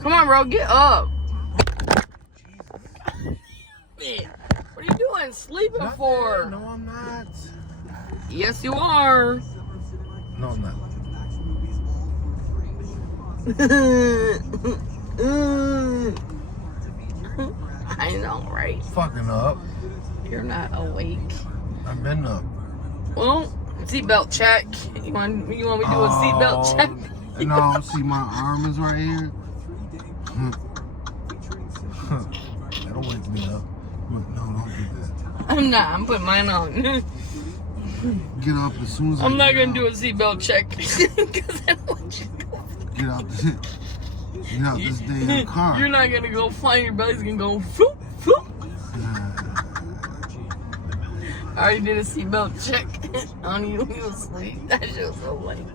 Come on, bro, get up. Man, what are you doing? Sleeping for? No, I'm not. Yes, you are. No, I'm not. I know, right? Fucking up. You're not awake. I've been up. Well, seatbelt check. You want me to do a seatbelt check? No, see my arm is right here. That'll wake me up. No, don't do that. I'm not. I'm putting mine on. Get up as soon as I'm not gonna do a seatbelt check because I don't want you to go. Get out this damn car. You're not gonna go flying. Your belly's gonna go floop, floop. I already did a seatbelt check on you when you was asleep. That shit was so lame.